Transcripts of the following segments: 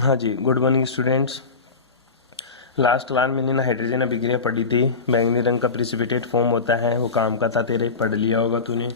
हाँ जी, good morning students. Last class मैंने ना हाइड्रोजन अभिक्रिया पढ़ी थी। बैंगनी रंग का प्रिसिपिटेट फॉर्म होता है, वो काम का था, तेरे पढ़ लिया होगा तूने।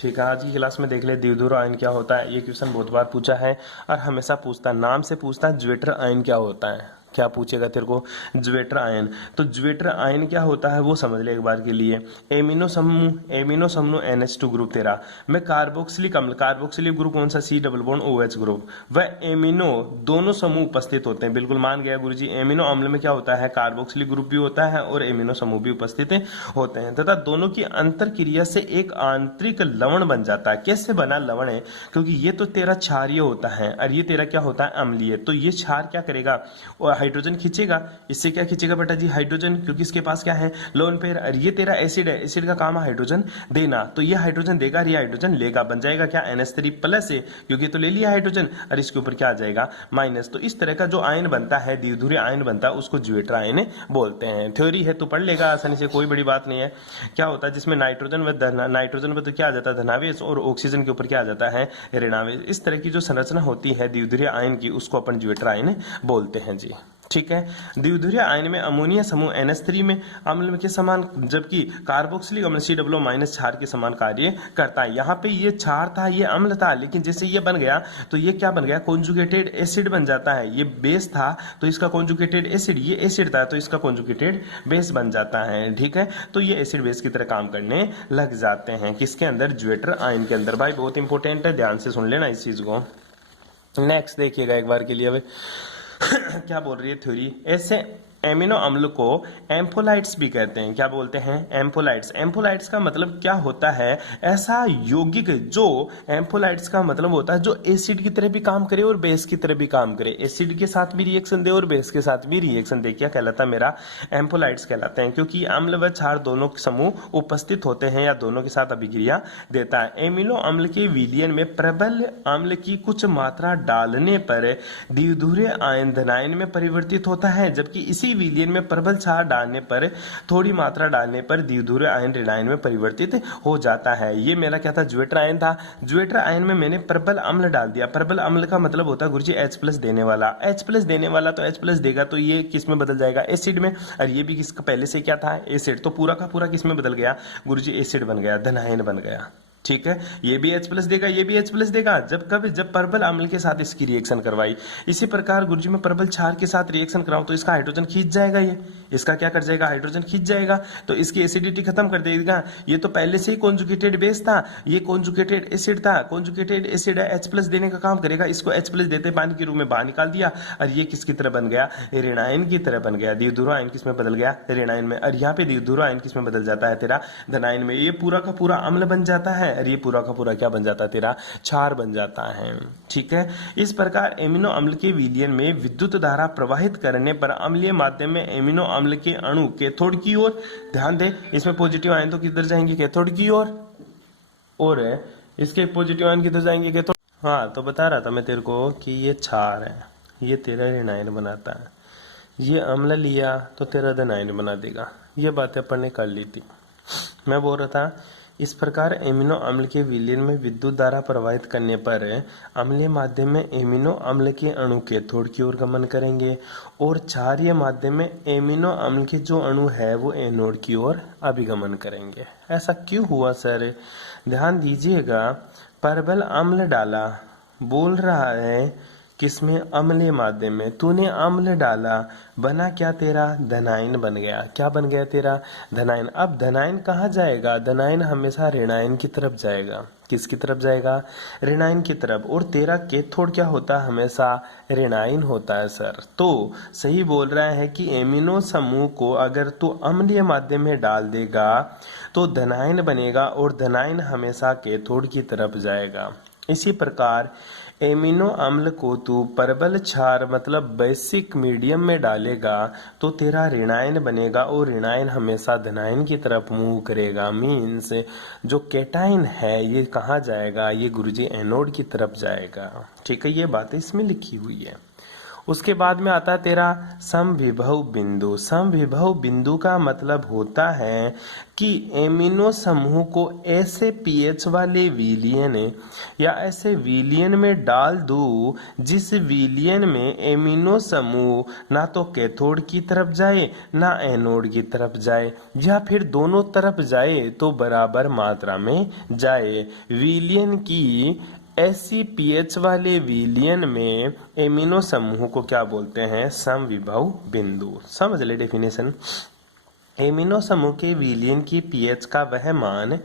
ठीक है, आज की क्लास में देख ले द्विध्रुव आयन क्या होता है। ये क्वेश्चन बहुत बार पूछा है और हमेशा पूछता है, नाम से पूछता है ज्वेटर आयन क्या होता है। क्या पूछेगा तेरे को? Zwitter ion. तो ज्वेटर आयन क्या होता है वो समझ ले एक बार के लिए। एमिनो समूह NH2 ग्रुप तेरा में कार्बोक्सिलिक अम्ल, कार्बोक्सिलिक ग्रुप कौन सा? C double bond OH group. वह एमिनो दोनों समूह उपस्थित होते हैं। बिल्कुल मान गया गुरुजी। एमिनो अम्ल में क्या होता है? कार्बोक्सिलिक ग्रुप भी होता है और एमिनो समूह भी उपस्थित होते हैं तथा दोनों की अंतर क्रिया से एक आंतरिक लवण बन जाता है। कैसे बना लवण है? क्योंकि ये तो तेरा क्षारीय होता है और ये तेरा क्या होता है? अम्लीय। तो ये क्षार क्या करेगा? और हाइड्रोजन खींचेगा। इससे क्या खींचेगा बेटा जी? हाइड्रोजन, क्योंकि इसके पास क्या है? Lone pair. और ये तेरा एसिड है, एसिड का काम है हाइड्रोजन देना। तो ये हाइड्रोजन देगा, ये हाइड्रोजन लेगा, बन जाएगा क्या? NH3 प्लस है, क्योंकि तो ले लिया हाइड्रोजन और इसके ऊपर क्या आ जाएगा? माइनस। तो इस तरह का जो आयन बनता है, द्विध्रुवीय आयन बनता है, उसको ज्वेटर आयन बोलते हैं। थ्योरी है तो पढ़ लेगा आसानी से, कोई बड़ी बात नहीं है। क्या होता है जिसमें नाइट्रोजन व तो क्या आ जाता है? धनावेश, और ऑक्सीजन के ऊपर क्या आ जाता है? ऋणावेश। इस तरह की जो संरचना होती है द्विध्रुवीय आयन की, उसको अपन ज्वेटर आयन बोलते हैं जी। ठीक है। द्विध्रुवीय आयन में अमोनिया समूह NH3 में अम्ल के समान, जबकि कार्बोक्सिलिक अम्ल COO माइनस क्षार के समान कार्य करता है। यहाँ पे ये क्षार था, ये अम्ल था, लेकिन जैसे ये बन गया तो ये क्या बन गया? कॉन्जुगेटेड एसिड बन जाता है। ये बेस था तो इसका कॉन्जुगेटेड एसिड, ये एसिड था तो इसका कॉन्जुगेटेड बेस बन जाता है। ठीक है, तो ये एसिड बेस की तरह काम करने लग जाते हैं। किसके अंदर? ज्वेटर आयन के अंदर। भाई बहुत इंपॉर्टेंट है, ध्यान से सुन लेना इस चीज को। नेक्स्ट देखिएगा एक बार के लिए। अब क्या बोल रही है थ्योरी? ऐसे एमिनो अम्ल को एम्फोलाइट्स भी कहते हैं। क्या बोलते हैं? एम्फोलाइट्स। एम्फोलाइट्स का मतलब क्या होता है? ऐसा यौगिक जो, एम्फोलाइट्स का मतलब होता है जो एसिड की तरह भी काम करे और बेस की तरह भी काम करे। एसिड के साथ भी रिएक्शन दे और बेस के साथ भी रिएक्शन दे। क्या कहलाता है? मेरा एम्फोलाइट्स कहलाते हैं, क्योंकि अम्ल व क्षार दोनों समूह उपस्थित होते हैं या दोनों के साथ अभिक्रिया देता है। एमिनो अम्ल के विलयन में प्रबल अम्ल की कुछ मात्रा डालने पर द्विध्रुवीय आयन धनायन में परिवर्तित होता है, जबकि इसी विलयन में प्रबल क्षार डालने पर, थोड़ी मात्रा डालने पर द्विध्रुवीय आयन ऋणायन में परिवर्तित हो जाता है। ये मेरा क्या था? ज्वेटर आयन था। ज्वेटर आयन में मैंने प्रबल अम्ल डाल दिया। प्रबल अम्ल का मतलब होता है गुरुजी H+ देने वाला। H+ देने वाला तो H+ देगा तो ये किस में बदल जाएगा? एसिड में। और ये भी किसका पहले से क्या था? एसिड। तो पूरा का पूरा किस में बदल गया गुरुजी? एसिड बन गया, धनायन बन गया। ठीक है, ये भी H+ देगा, ये भी H+ देगा। जब प्रबल अम्ल के साथ इसकी रिएक्शन करवाई। इसी प्रकार गुरुजी में प्रबल क्षार के साथ रिएक्शन कराऊं तो इसका हाइड्रोजन खींच जाएगा। ये इसका क्या कर जाएगा? हाइड्रोजन खींच जाएगा, तो इसकी एसिडिटी खत्म कर देगा। ये तो पहले से ही कॉन्जुगेटेड बेस था, ये कॉन्जुगेटेड एसिड था। कॉन्जुगेटेड एसिड है, H+ देने का काम करेगा। इसको H+ देते पानी के रूप में बाहर निकाल दिया और ये किसकी तरह बन गया? ऋणायन की तरह बन गया। द्विध्रुवीय आयन किसमें बदल गया? ऋणायन में। और यहाँ पे द्विध्रुवीय आयन किसमें बदल जाता है? तेरा धनायन में। ये पूरा का पूरा अम्ल बन जाता है और ये पूरा का पूरा क्या बन जाता है? तेरा क्षार बन जाता है। ठीक है, इस प्रकार एमिनो अम्ल के विलयन में विद्युत धारा प्रवाहित करने पर अम्लीय माध्यम में एमिनो अम्ल के अणु कैथोड की ओर, ध्यान दे इसमें पॉजिटिव आयन तो किधर जाएंगे? कैथोड की ओर। और इसके पॉजिटिव आयन किधर जाएंगे? कैथोड। हाँ, तो बता रहा था मैं तेरे को कि ये क्षार है, ये तेरा ऋणायन बनाता है। ये अम्ल लिया तो तेरा धनायन बना देगा। ये बातें अपन ने कर ली थी। मैं बोल रहा था इस प्रकार एमिनो अम्ल के विलयन में विद्युत धारा प्रवाहित करने पर अम्लीय माध्यम में एमिनो अम्ल के अणु कैथोड की ओर गमन करेंगे और क्षारीय माध्यम में एमिनो अम्ल के जो अणु है वो एनोड की ओर अभिगमन करेंगे। ऐसा क्यों हुआ सर? ध्यान दीजिएगा, प्रबल अम्ल डाला, बोल रहा है किसमें? अम्लीय माध्यम में। तूने अम्ल डाला, बना क्या तेरा? धनायन बन गया। क्या बन गया तेरा? धनायन। अब धनायन कहाँ जाएगा? धनायन हमेशा ऋणायन की तरफ जाएगा। किसकी तरफ जाएगा? ऋणायन की तरफ। और तेरा कैथोड क्या होता है? हमेशा ऋणायन होता है सर। तो सही बोल रहा है कि एमिनो समूह को अगर तू अम्लीय माध्यम में डाल देगा तो धनायन बनेगा और धनायन हमेशा कैथोड की तरफ जाएगा। इसी प्रकार एमिनो अम्ल को तू प्रबल क्षार मतलब बेसिक मीडियम में डालेगा तो तेरा ऋणायन बनेगा और ऋणायन हमेशा धनायन की तरफ मूव करेगा। मीन्स जो कैटायन है ये कहाँ जाएगा? ये गुरुजी एनोड की तरफ जाएगा। ठीक है, ये बात इसमें लिखी हुई है। उसके बाद में आता है तेरा समविभव बिंदु। समविभव बिंदु का मतलब होता है कि एमिनो समूह को ऐसे पीएच वाले विलयन या ऐसे विलयन में डाल दो जिस विलयन में एमिनो समूह ना तो कैथोड की तरफ जाए ना एनोड की तरफ जाए, या फिर दोनों तरफ जाए तो बराबर मात्रा में जाए। विलयन की ऐसी पीएच वाले विलयन में एमिनो समूह को क्या बोलते हैं? समविभव बिंदु। समझ ले डेफिनेशन। एमिनो समूह के विलयन की पीएच का वह मान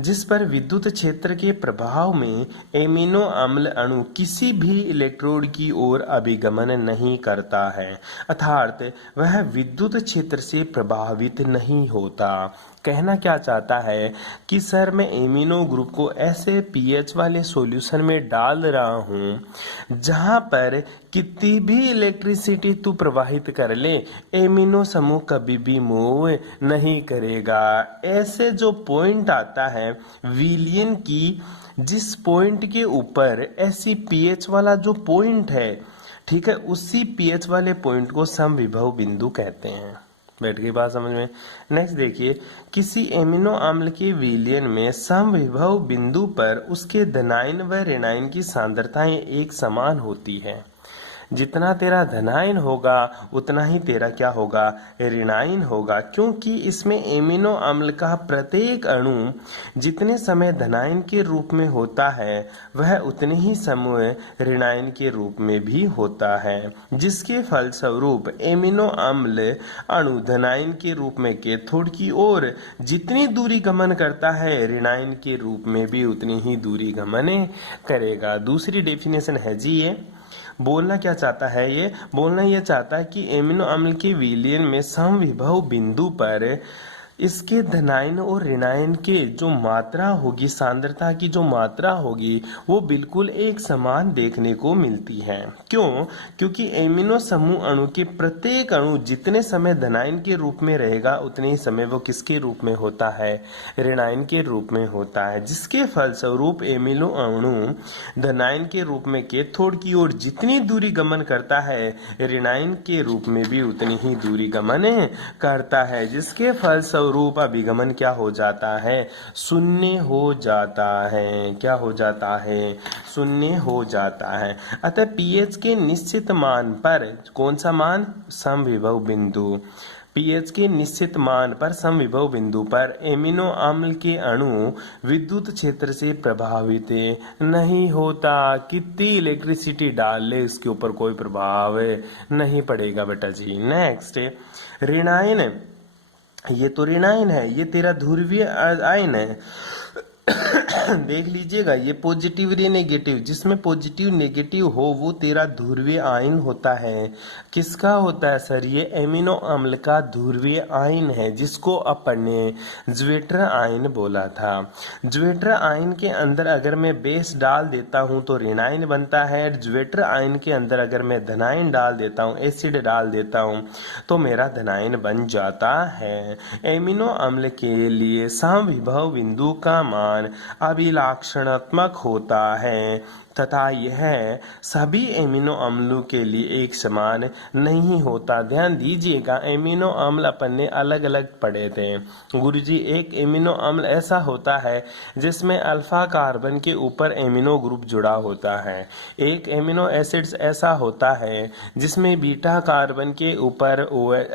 जिस पर विद्युत क्षेत्र के प्रभाव में एमिनो अम्ल अणु किसी भी इलेक्ट्रोड की ओर अभिगमन नहीं करता है, अर्थात वह विद्युत क्षेत्र से प्रभावित नहीं होता। कहना क्या चाहता है कि सर मैं एमिनो ग्रुप को ऐसे पीएच वाले सॉल्यूशन में डाल रहा हूं जहां पर कितनी भी इलेक्ट्रिसिटी तू प्रवाहित कर ले, एमिनो समूह कभी भी मूव नहीं करेगा। ऐसे जो पॉइंट आता है विलयन की, जिस पॉइंट के ऊपर ऐसी पीएच वाला जो पॉइंट है, ठीक है, उसी पीएच वाले पॉइंट को समविभव बिंदु कहते हैं। बैठ गई बात समझ में। नेक्स्ट देखिए, किसी एमिनो अम्ल के विलयन में समविभव बिंदु पर उसके धनायन व ऋणायन की सांद्रताएं एक समान होती है। जितना तेरा धनायन होगा उतना ही तेरा क्या होगा? ऋणायन होगा, क्योंकि इसमें एमिनो अम्ल का प्रत्येक अणु जितने समय धनायन के रूप में होता है वह उतने ही समय ऋणायन के रूप में भी होता है, जिसके फलस्वरूप एमिनो अम्ल अणु धनायन के रूप में कैथोड की ओर जितनी दूरी गमन करता है ऋणायन के रूप में भी उतनी ही दूरी गमन करेगा। दूसरी डेफिनेशन है जी ये। बोलना क्या चाहता है ये? बोलना यह चाहता है कि एमिनो अम्ल के विलयन में समविभव बिंदु पर इसके धनायन और ऋणायन के जो मात्रा होगी, सांद्रता की जो मात्रा होगी, वो बिल्कुल एक समान देखने को मिलती है। क्यों? क्योंकि एमिनो समूह अणु के प्रत्येक अणु जितने समय धनायन के रूप में रहेगा उतने ही समय वो किसके रूप में होता है? ऋणायन के रूप में होता है, जिसके फलस्वरूप एमिनो अणु धनायन के रूप में कैथोड की ओर जितनी दूरी गमन करता है ऋणायन के रूप में भी उतनी ही दूरी गमन करता है, जिसके फलस्वरूप रूप अभिगमन क्या हो जाता है? शून्य हो जाता है। क्या हो जाता है? शून्य हो जाता है। अतः पीएच के निश्चित मान पर, कौन सा मान? समविभव बिंदु। पीएच के निश्चित मान पर समविभव बिंदु पर एमिनो अम्ल के अणु विद्युत क्षेत्र से प्रभावित नहीं होता। कितनी इलेक्ट्रिसिटी डाल ले इसके ऊपर कोई प्रभाव नहीं पड़ेगा बेटा जी। नेक्स्ट, ऋणायन। ये तो ऋणायन है, ये तेरा ध्रुवीय आयन है। देख लीजिएगा, ये पॉजिटिव रे नेगेटिव, जिसमें पॉजिटिव नेगेटिव हो वो तेरा ध्रुवीय आयन होता है। किसका होता है सर? ये एमिनो अम्ल का ध्रुवीय आयन है, जिसको अपन ने ज्वेटर आयन बोला था। ज्वेटर आयन के अंदर अगर मैं बेस डाल देता हूं तो ऋणायन बनता है। ज्वेटर आयन के अंदर अगर मैं धनायन डाल देता हूं, एसिड डाल देता हूं, तो मेरा धनायन बन जाता है। एमिनो अम्ल के लिए समविभव बिंदु का मान अभिलक्षणात्मक होता है तथा यह सभी एमिनो अम्लों के लिए एक समान नहीं होता। ध्यान दीजिएगा, एमिनो अम्ल अपन ने अलग अलग पढ़े थे गुरुजी। एक एमिनो अम्ल ऐसा होता है जिसमें अल्फा कार्बन के ऊपर एमिनो ग्रुप जुड़ा होता है। एक एमिनो एसिड्स ऐसा होता है जिसमें बीटा कार्बन के ऊपर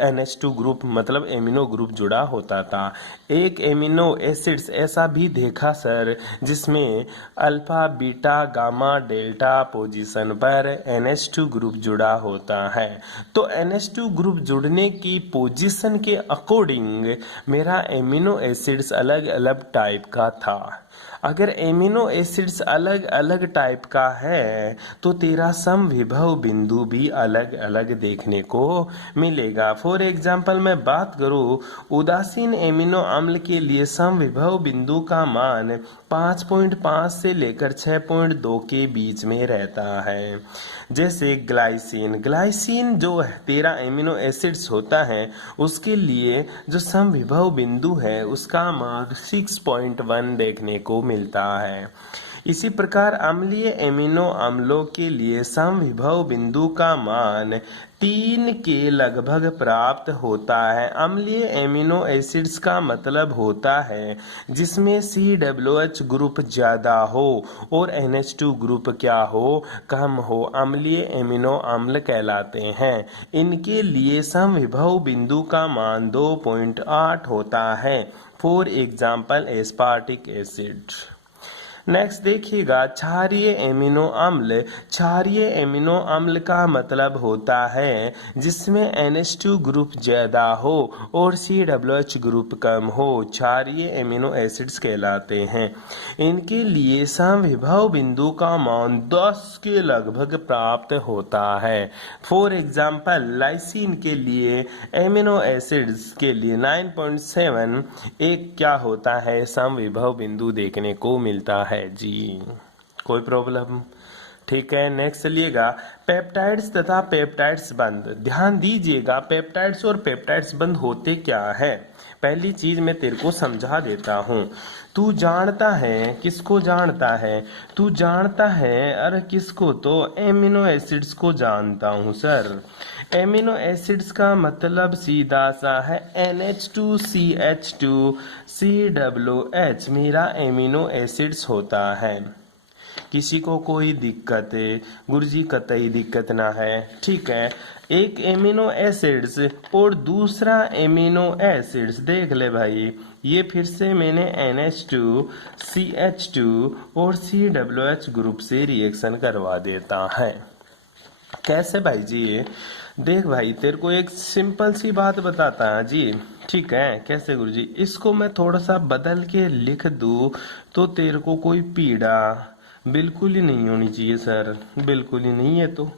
NH2 ग्रुप मतलब एमिनो ग्रुप जुड़ा होता था। एक एमिनो एसिड्स ऐसा भी देखा सर जिसमें alpha beta gamma delta position पर NH2 ग्रुप जुड़ा होता है। तो NH2 ग्रुप जुड़ने की पोजीशन के अकॉर्डिंग मेरा एमिनो एसिड्स अलग अलग टाइप का था। अगर एमिनो एसिड्स अलग अलग टाइप का है तो तेरा समविभव बिंदु भी अलग अलग देखने को मिलेगा। फॉर एग्जाम्पल मैं बात करूं, उदासीन एमिनो अम्ल के लिए समविभव बिंदु का मान 5.5 से लेकर 6.2 के बीच में रहता है। जैसे ग्लाइसिन जो तेरा एमिनो एसिड्स होता है उसके लिए जो समविभव बिंदु है उसका मान 6.1 देखने को मिलता है। इसी प्रकार अम्लीय एमिनो अम्लों के लिए समविभव बिंदु का मान 3 के लगभग प्राप्त होता है। अम्लीय एमिनो एसिड्स का मतलब होता है जिसमें COOH ग्रुप ज्यादा हो और NH2 ग्रुप क्या हो, कम हो, अम्लीय एमिनो अम्ल कहलाते हैं। इनके लिए समविभव बिंदु का मान 2.8 होता है। For example aspartic acid. Next देखिएगा क्षारीय एमिनो अम्ल। क्षारीय एमिनो अम्ल का मतलब होता है जिसमें NH2 ग्रुप ज्यादा हो और COOH ग्रुप कम हो, क्षारीय एमिनो एसिड्स कहलाते हैं। इनके लिए समविभव बिंदु का मान 10 के लगभग प्राप्त होता है। फॉर एग्जाम्पल लाइसिन के लिए एमिनो एसिड्स के लिए 9.7 एक क्या होता है, समविभव बिंदु देखने को मिलता है जी। कोई प्रॉब्लम? ठीक है, नेक्स्ट चलिएगा पेप्टाइड्स तथा पेप्टाइड्स बंध। ध्यान दीजिएगा पेप्टाइड्स और पेप्टाइड्स बंध होते क्या है। पहली चीज मैं तेरे को समझा देता हूँ। तू जानता है, किसको जानता है? तू जानता है अरे किसको? तो एमिनो एसिड्स को जानता हूँ सर। एमिनो एसिड्स का मतलब सीधा सा है NH2CH2COOH मेरा एमिनो एसिड्स होता है। किसी को कोई दिक्कत है? गुरुजी कतई दिक्कत ना है। ठीक है, एक एमिनो एसिड्स और दूसरा एमिनो एसिड्स देख ले भाई, ये फिर से मैंने NH2CH2 और COOH ग्रुप से रिएक्शन करवा देता है। कैसे भाई जी? देख भाई तेरे को एक सिंपल सी बात बताता है जी। ठीक है, कैसे गुरुजी? इसको मैं थोड़ा सा बदल के लिख दूं तो तेरे को कोई पीड़ा बिल्कुल ही नहीं होनी चाहिए सर, बिल्कुल ही नहीं है। तो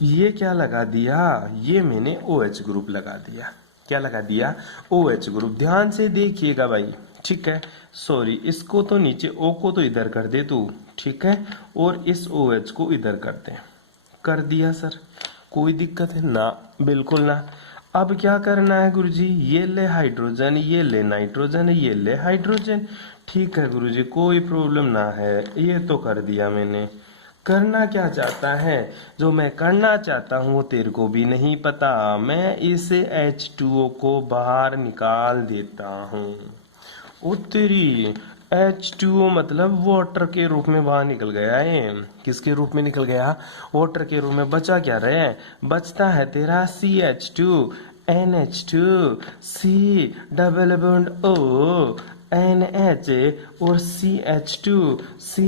ये क्या लगा दिया? ये मैंने OH ग्रुप लगा दिया। क्या लगा दिया? OH group. ध्यान से देखिएगा भाई। ठीक है, सॉरी, इसको तो नीचे O को तो इधर कर दे तू। ठीक है, और इस OH को इधर कर दे। कर दिया सर, कोई दिक्कत है ना? बिल्कुल ना। अब क्या करना है गुरुजी? ये ले हाइड्रोजन, ये ले नाइट्रोजन, ये ले हाइड्रोजन। ठीक है गुरुजी, कोई प्रॉब्लम ना है, ये तो कर दिया मैंने। करना क्या चाहता है? जो मैं करना चाहता हूँ वो तेरे को भी नहीं पता। मैं इस H2O को बाहर निकाल देता हूँ। उत्तरी H2O मतलब वाटर के रूप में बाहर निकल गया है। किसके रूप में निकल गया? वाटर के रूप में। बचा क्या रहे? बचता है तेरा CH2 NH2 C double bond O NH और CH2 C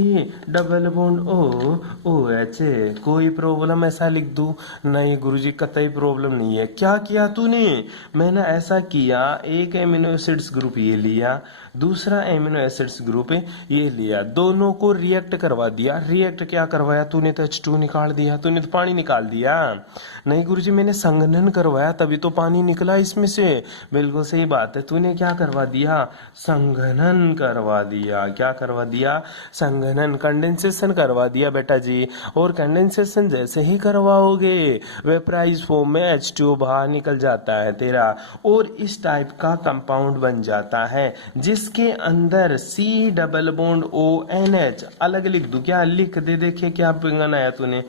double bond O OH। कोई प्रॉब्लम ऐसा लिख दूं? नहीं गुरुजी, कतई प्रॉब्लम नहीं है। क्या किया तूने? मैंने ऐसा किया, एक एमिनो एसिड्स ग्रुप ये लिया, दूसरा एमिनो एसिड्स ग्रुप ये लिया, दोनों को रिएक्ट करवा दिया। रिएक्ट क्या करवाया तूने? तो H2 निकाल दिया। तूने तो पानी निकाल दिया। नहीं गुरुजी, मैंने संघनन करवाया तभी तो पानी निकला इसमें से। बिल्कुल सही बात है, तूने क्या करवा दिया? संघनन करवा दिया। क्या करवा दिया? संघनन, कंडेंसेशन करवा दिया बेटा जी। और कंडेंसेशन जैसे ही करवाओगे वेपराइज फॉर्म में H2O बाहर निकल जाता है तेरा, और इस टाइप का कंपाउंड बन जाता है जिसके अंदर C डबल बॉन्ड ONH। अलग लिख दूं क्या? लिख दे, देखे क्या पिंगन आया तूने।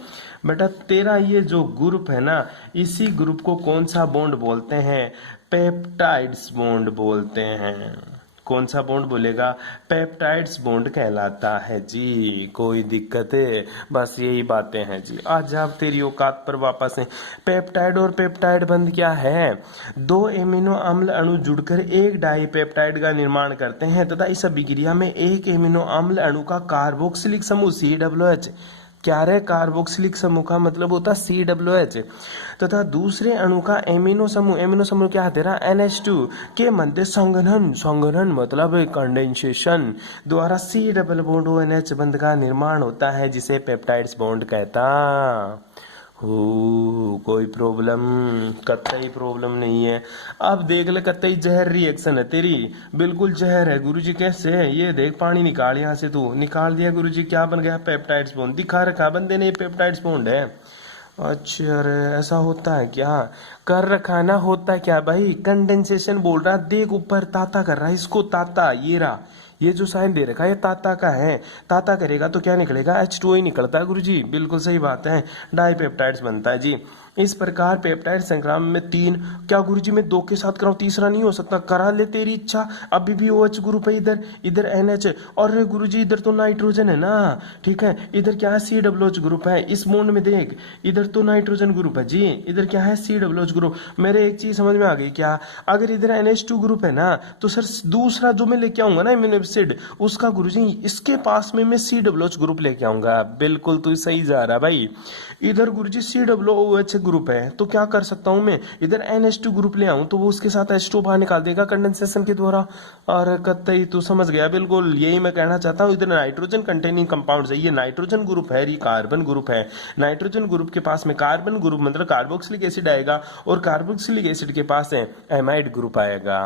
बेटा तेरा ये जो ग्रुप है ना, इसी ग्रुप को कौन सा बॉन्ड बोलते हैं? पेप्टाइड्स बॉन्ड बोलते हैं। कौन सा बॉन्ड बोलेगा? पेप्टाइड्स बॉन्ड कहलाता है जी। कोई दिक्कत है? बस यही बातें हैं जी। आज आप तेरी औकात पर वापस हैं। पेप्टाइड और पेप्टाइड बंध क्या है? दो एमिनो अम्ल अणु जुड़कर एक डाइपेप्टाइड का निर्माण करते हैं तथा इस अभिक्रिया में एक एमिनो अम्ल अणु का कार्बोक्सिलिक समूह COOH, क्या रे? कार्बोक्सिलिक समूह का मतलब होता है COOH, तथा दूसरे अणु का एमिनो समूह क्या है तेरा? NH2 के मध्य संघनन मतलब कंडेंसेशन द्वारा C डबल बॉन्ड ONH बंध का निर्माण होता है जिसे पेप्टाइड्स बॉन्ड कहता हो। कोई प्रॉब्लम? कतई प्रॉब्लम नहीं है। अब देख ले, कतई जहर रिएक्शन है तेरी, बिल्कुल जहर है। गुरुजी कैसे है? ये देख, पानी निकाल यहाँ से। तू निकाल दिया गुरुजी, क्या बन गया? Peptides bond. दिखा रखा बंदे ने, पेप्टाइड्स बॉन्ड है। अच्छा, अरे ऐसा होता है क्या? कर रखा ना। होता क्या भाई? कंडेंसेशन बोल रहा। देख ऊपर ताता कर रहा है, इसको ताता, ये रहा, ये जो साइन दे रखा है ये ताता का है, ताता करेगा तो क्या निकलेगा, H2O ही निकलता है गुरुजी, बिल्कुल सही बात है, डाइपेप्टाइड्स बनता है जी। इस प्रकार पेप्टाइड श्रृंखला में 3, क्या गुरुजी मैं 2 के साथ कराऊं, तीसरा नहीं हो सकता, करा ले तेरी इच्छा, अभी भी OH ग्रुप है इधर, इधर NH, और गुरुजी इधर तो नाइट्रोजन है ना, ठीक है, इधर क्या है COH ग्रुप है, इस बॉन्ड में देख इधर तो नाइट्रोजन ग्रुप है जी, इधर क्या है COH ग्रुप। मेरे एक चीज समझ में आ गई क्या, अगर इधर NH2 ग्रुप है ना तो सर दूसरा जो मैं लेके आऊंगा ना एमिनो एसिड उसका गुरुजी इसके पास में मैं COH ग्रुप लेके आऊंगा, बिल्कुल तू सही जा रहा भाई। इधर गुरुजी COOH ग्रुप है तो क्या कर सकता हूं मैं, इधर NH2 ग्रुप ले आऊं तो वो उसके साथ H2 बाहर निकाल देगा कंडेंसेशन के द्वारा, और कतई तू समझ गया, बिल्कुल यही मैं कहना चाहता हूं। इधर नाइट्रोजन कंटेनिंग कंपाउंड है, ये नाइट्रोजन ग्रुप है, ये कार्बन ग्रुप है, नाइट्रोजन ग्रुप के पास में कार्बन ग्रुप मतलब कार्बोक्सिलिक एसिड आएगा, और कार्बोक्सिलिक एसिड के पास है एमाइड ग्रुप आएगा।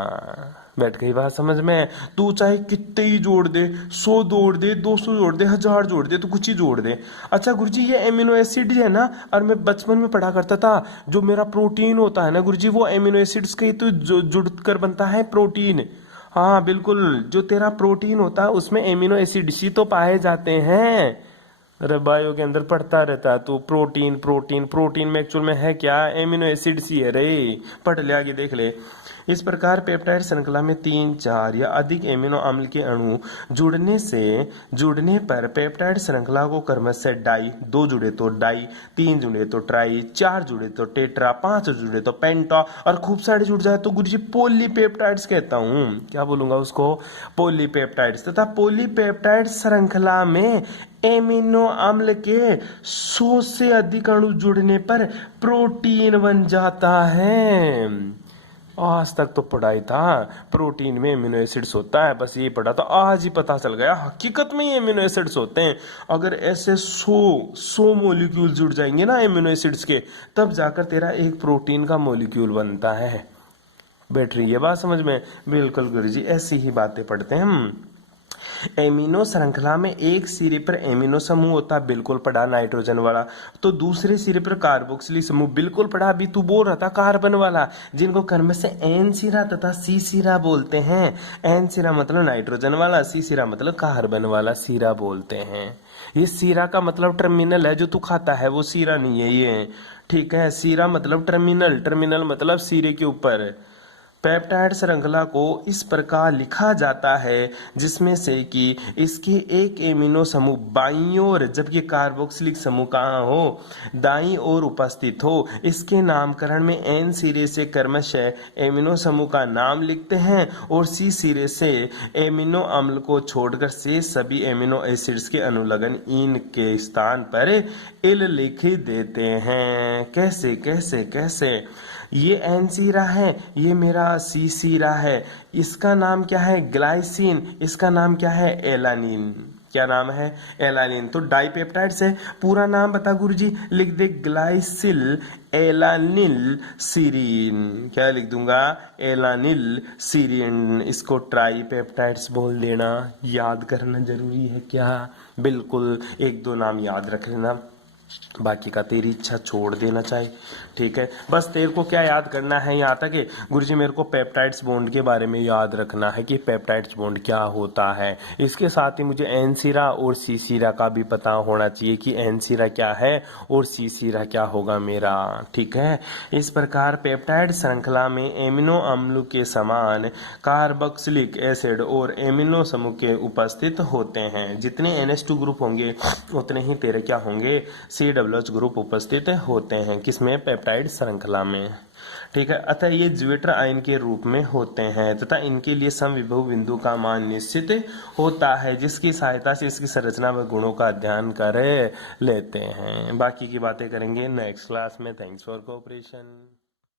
बैठ गई बात समझ में, तू चाहे कितने ही जोड़ दे, 100 जोड़ दे, 200 जोड़ दे, 1000 जोड़ दे, तो कुछ ही जोड़ दे। अच्छा गुरुजी ये एमिनो एसिड है ना, और मैं बचपन में पढ़ा करता था जो मेरा प्रोटीन होता है ना गुरुजी वो एमिनो एसिड्स के तो जुड़ कर बनता है प्रोटीन। हाँ बिल्कुल, जो तेरा प्रोटीन होता है उसमें एमिनो एसिड्स ही तो पाए जाते हैं। अरे बायो के अंदर पढ़ता रहता है तो प्रोटीन प्रोटीन प्रोटीन में एक्चुअल में है क्या, एमिनो एसिड्स ही है रे, पढ़ ले आगे देख ले। इस प्रकार पेप्टाइड श्रृंखला में 3, 4 या अधिक एमिनो अम्ल के अणु जुड़ने पर पेप्टाइड श्रृंखला को क्रमशः डाई, 2 जुड़े तो डाई, 3 जुड़े तो ट्राई, 4 जुड़े तो टेट्रा, 5 जुड़े तो पेंटा, और खूब सारे जुड़ जाए तो गुरुजी पॉलीपेप्टाइड्स कहता हूं। क्या बोलूंगा उसको, पॉलीपेप्टाइड्स। तथा पॉलीपेप्टाइड श्रृंखला में एमिनो अम्ल के 100 से अधिक अणु जुड़ने पर प्रोटीन बन जाता है। आज तक तो पढ़ाई था प्रोटीन में एमिनो एसिड्स होता है, बस ये पढ़ा था, आज ही पता चल गया हकीकत में ये एमिनो एसिड्स होते हैं। अगर ऐसे 100 मॉलिक्यूल जुड़ जाएंगे ना एमिनो एसिड्स के, तब जाकर तेरा एक प्रोटीन का मॉलिक्यूल बनता है। बैठ रही है बात समझ में, बिल्कुल गुरुजी ऐसी ही बातें पढ़ते हैं हम। एमिनो श्रृंखला में एक सिरे पर एमिनो समूह होता है, बिल्कुल पढ़ा नाइट्रोजन वाला, तो दूसरे सिरे पर कार्बोक्सिलिक समूह, बिल्कुल पढ़ा, अभी तू बोल रहा था कार्बन वाला, जिनको क्रम से एन सिरा तथा सी सिरा बोलते हैं। एन सिरा मतलब नाइट्रोजन वाला, सी सिरा मतलब कार्बन वाला सिरा बोलते हैं। ये सिरा का मतलब टर्मिनल है, जो तू खाता है वो सिरा नहीं है ये, ठीक है, सिरा मतलब टर्मिनल, टर्मिनल मतलब सिरे के ऊपर। पेप्टाइड श्रृंखला को इस प्रकार लिखा जाता है जिसमें से कि इसके एक एमिनो समूह बाईं ओर, जबकि कार्बोक्सिलिक समूह कहाँ हो, दाईं ओर उपस्थित हो। इसके नामकरण में एन सिरे से क्रमशः एमिनो समूह का नाम लिखते हैं और सी सिरे से एमिनो अम्ल को छोड़कर से सभी एमिनो एसिड्स के अनुलग्न इन के स्थान पर इल लिख देते हैं। कैसे कैसे कैसे, ये एन सिरा है, ये मेरा सी सिरा है, इसका नाम क्या है ग्लाइसिन, इसका नाम क्या है एलानिन। क्या नाम है, एलानिन। तो डाइपेप्टाइड्स है, पूरा नाम बता गुरुजी, लिख दे ग्लाइसिल एलानिल सीरीन। क्या लिख दूंगा, एलानिल सीरीन। इसको ट्राइपेप्टाइड्स बोल देना, याद करना जरूरी है क्या, बिल्कुल 1-2 नाम याद रख लेना, बाकी का तेरी इच्छा छोड़ देना चाहिए, ठीक है। बस तेरे को क्या याद करना है यहाँ तक है गुरुजी, मेरे को पेप्टाइड्स बॉन्ड के बारे में याद रखना है कि पेप्टाइड्स बॉन्ड क्या होता है। इसके साथ ही मुझे एन सिरा और सी सिरा का भी पता होना चाहिए कि एन सिरा क्या है और सी सिरा क्या होगा मेरा, ठीक है। इस प्रकार पेप्टाइड श्रृंखला में एमिनो अम्ल के समान कार्बोक्सिलिक एसिड और एमिनो समूह के उपस्थित होते हैं। जितने NH2 ग्रुप होंगे उतने ही तेरे क्या होंगे, COH ग्रुप उपस्थित होते हैं, किसमें, पेप्टाइड श्रृंखला में, ठीक है। अतः ये ज्वेटर आयन के रूप में होते हैं तथा इनके लिए समविभव बिंदु का मान निश्चित होता है, जिसकी सहायता से इसकी संरचना व गुणों का अध्ययन कर लेते हैं। बाकी की बातें करेंगे नेक्स्ट क्लास में। Thanks for cooperation.